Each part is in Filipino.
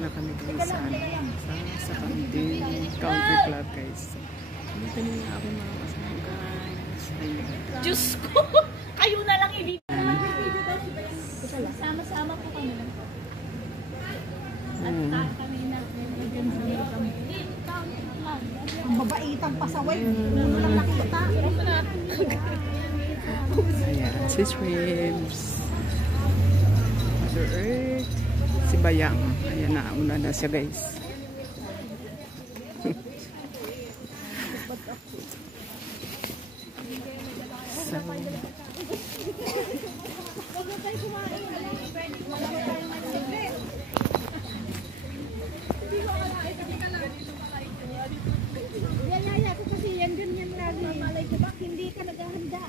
na kami guys sa Kambing Country Club guys. Dito na ako mga kasama guys. Diyos ko! Kayo na lang ibig. Sama-sama po kami lang po. At kami na ang babaitang pasaway. Ano lang nakita. Ayan, si Shrimps. Mother Earth. Si Bayang. Ayan na, una na siya guys. So, yaya ko kasi yan ganyan lagi. Malay ko ba hindi ka naghahanda.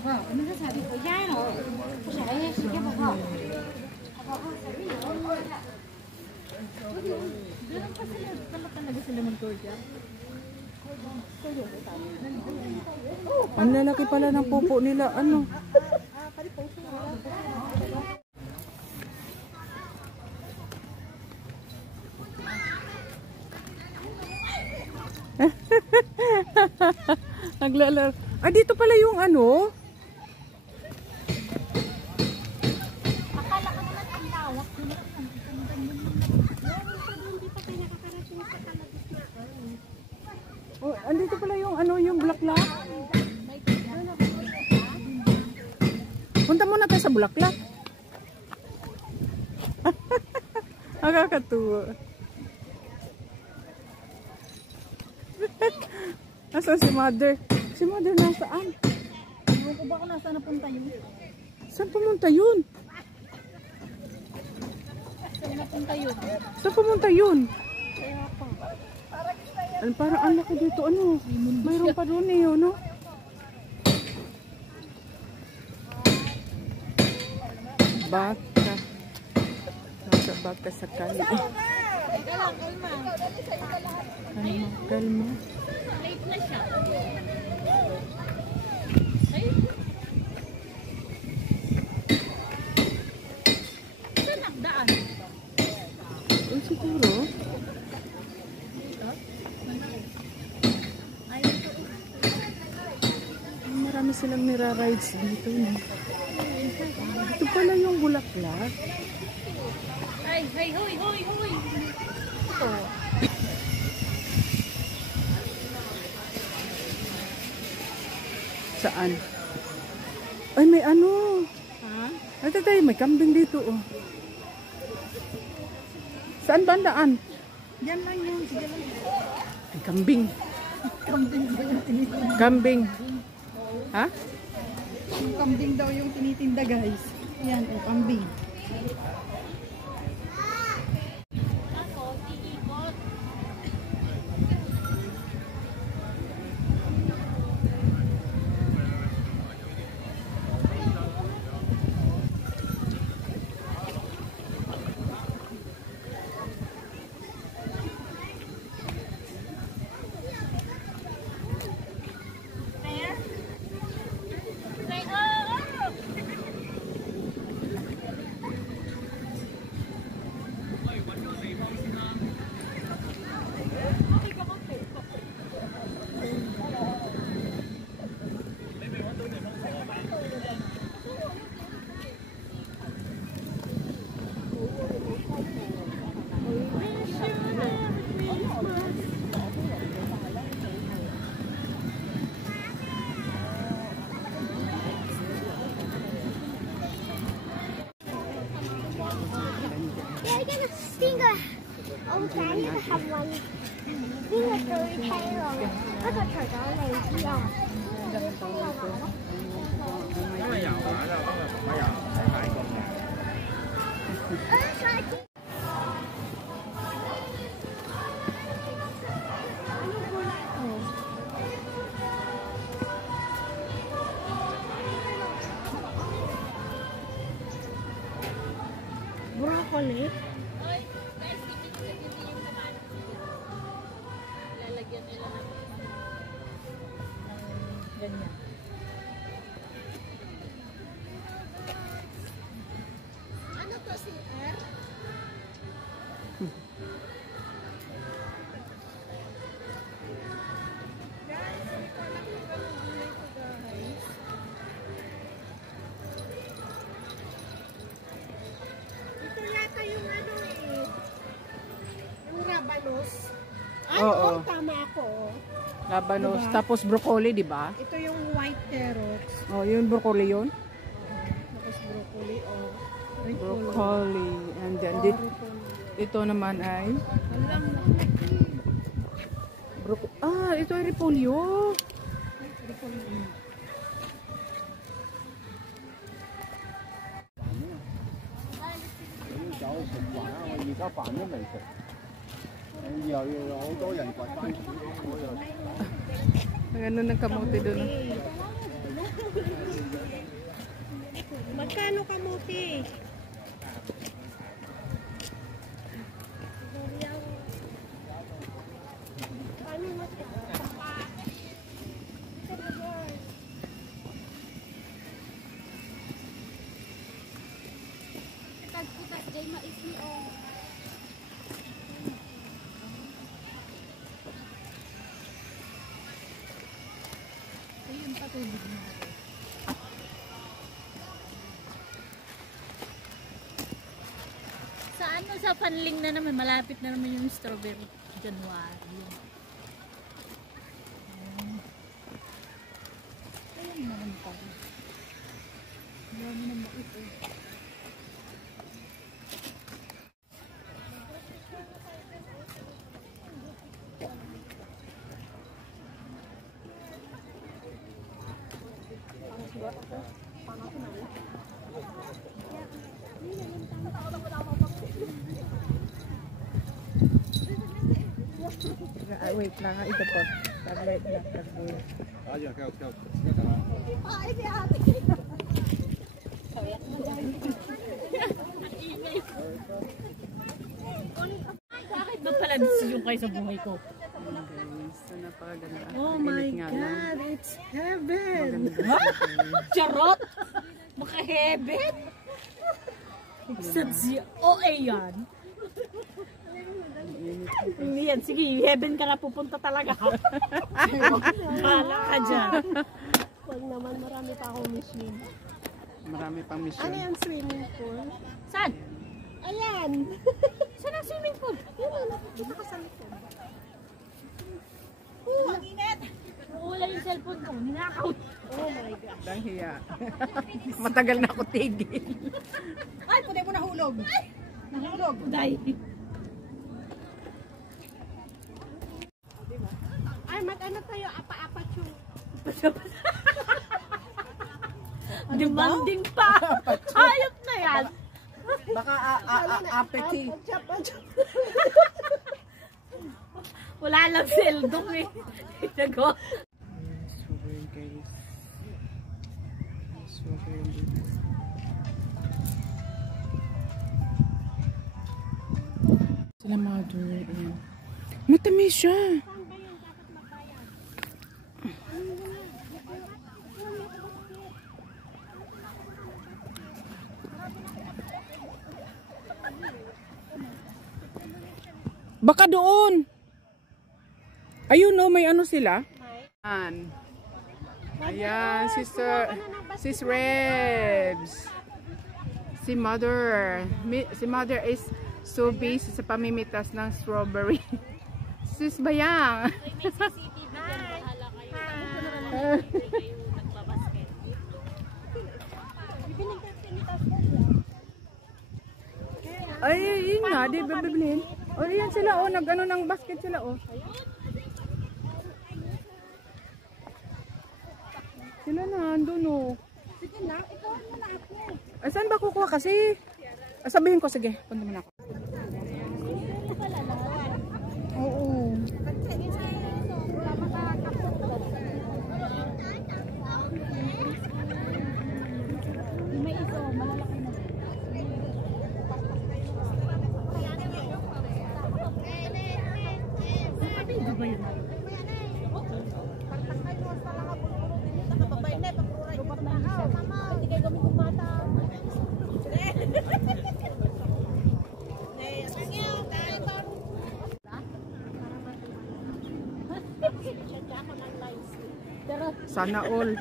Ano na sabi ko yan o? Sige pa po. Ganun pa sila. Talaga sila mag-tour dyan. ang lalaki pala ng pupo nila. Ano? Naglalaro. Ah, dito pala yung ano? Akala ko naman ang lawak. Hindi pa kayo nakakarating sa kalabit na. Oh, andito pala yung ano, yung bulaklak. Punta muna tayo sa bulaklak. Nakakatuwa. Nasaan si Mother? Si Mother nasaan? Ewan ko ba kung nasaan napunta yun? Saan pumunta yun? Saan napunta yun? Saan pumunta yun? Kaya pa. Parang anak ko dito, ano? Mayroon pa doon eh, ano? Baka. Nasa baka sa kali. Teka lang, kalma. Kalma. Late na siya. Ay. Saan nakdaan? Eh, siguro. Marami silang nira-rides dito. No? Ito pala yung bulaklak. Ay, hoy. Ito. Saan? Ay, may ano. Ha? Ay, tatay, may kambing dito. Oh. Saan ba ang daan? Diyan lang yun. Sige lang. Ay, kambing. Kambing ba yung tinitong? Kambing. Ha? Yung kambing daw yung tinitinda guys. Yan, o kambing. Yeah, I got a stinger. Oh, can you have one? Stinger storyteller. Có thật thật đó này gì à? Broccoli. Lalagyan nila ng ganyan. Ano to si R? Ito yata yung ano eh. Yung rabanos. Ay, Oo. oo, tama ako. Labanos. Diba? Tapos broccoli, di ba? Ito yung white carrots. Oh, yun broccoli yun. Tapos broccoli o Broccoli. And then, ito naman ay ito ay repolyo. Ano ng kamote doon? Magkano kamuti? Tagputas jay mais ni o. Ayun pa tubig na. Sa ano, sa panling na naman, malapit na naman yung strawberry. January. Ayun naman pa. Dami na mais eh. Wait lang, ito po. Tablet na. Bakit ba pala decision kayo sa buhay ko? So, napakaganda. Oh Init my nga lang. God, it's heaven! Charot! Maka-heaven? Sadya. OA yan. Hindi yan. Sige, heaven ka na pupunta talaga. Bahala ka dyan. Wag naman, marami pa akong mission. Marami pang mission. Ano yung swimming pool? Saan? Ayan! Saan ang swimming pool? Dito ka sa likod. Ang init! Wala yung cellphone ko. Ninakaw. Oh my God. Dang hiya. Matagal na ako tigil. Ay, puti mo nahulog. Nahulog. Day. Ay, mag-ano tayo, apa-apat yung... Demanding pa. Hayop na yan. Baka apeti. Wala lang seldong eh. Itago. Strawberry guys. Strawberry. Sila mother. Ayan. Matamis siya. Baka doon. Ayun no, may ano sila? Ayan, sis Rebs. Si Mother. Si Mother is so busy sa pamimitas ng strawberry. Sis Bayang. Ay, yun nga, di ba bibilhin? O, yan sila, o, nag-ano ng basket sila, o. Sila na, andun, o. Sige na, ikaw mo na ako. Ay, saan ba kukuha kasi? Sabihin ko, sige, punta mo na ako. Oo. May iso, malalaki na. Sana all.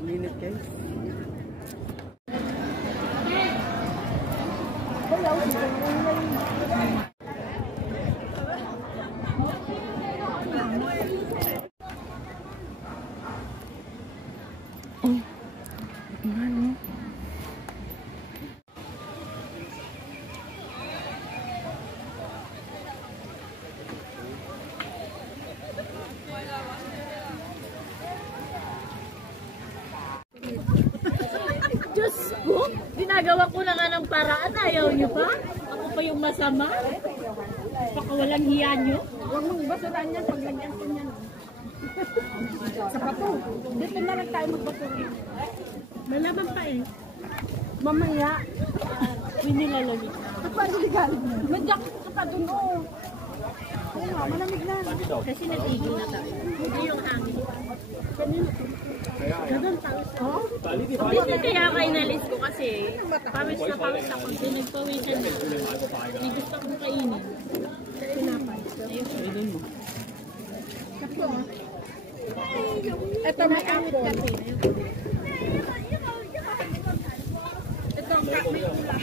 Minute guys. Oh, ano? Diyos ko, ginagawa ko na nga ng paraan. Ayaw niyo pa? Ako pa yung masama? Baka walang hiya niyo? Huwag mong basurahan yan, paglagyan ko yan. Sa pato. Dito na lang tayo magbasura. Malaman pa eh. Mamaya. Winilalamig. Paano galing mo? May jacket ka pa dun, oh. Oo nga, malamig na. Kasi natigil na tayo. Hindi yung hangin. Ganun tayo. Oh? Hindi kaya ako inalis ko kasi pawis na pawis ako. Kasi nagpawisan na. May gusto kong kainin. Pinapay. Pwede mo. Ito may apple. Ito may pula.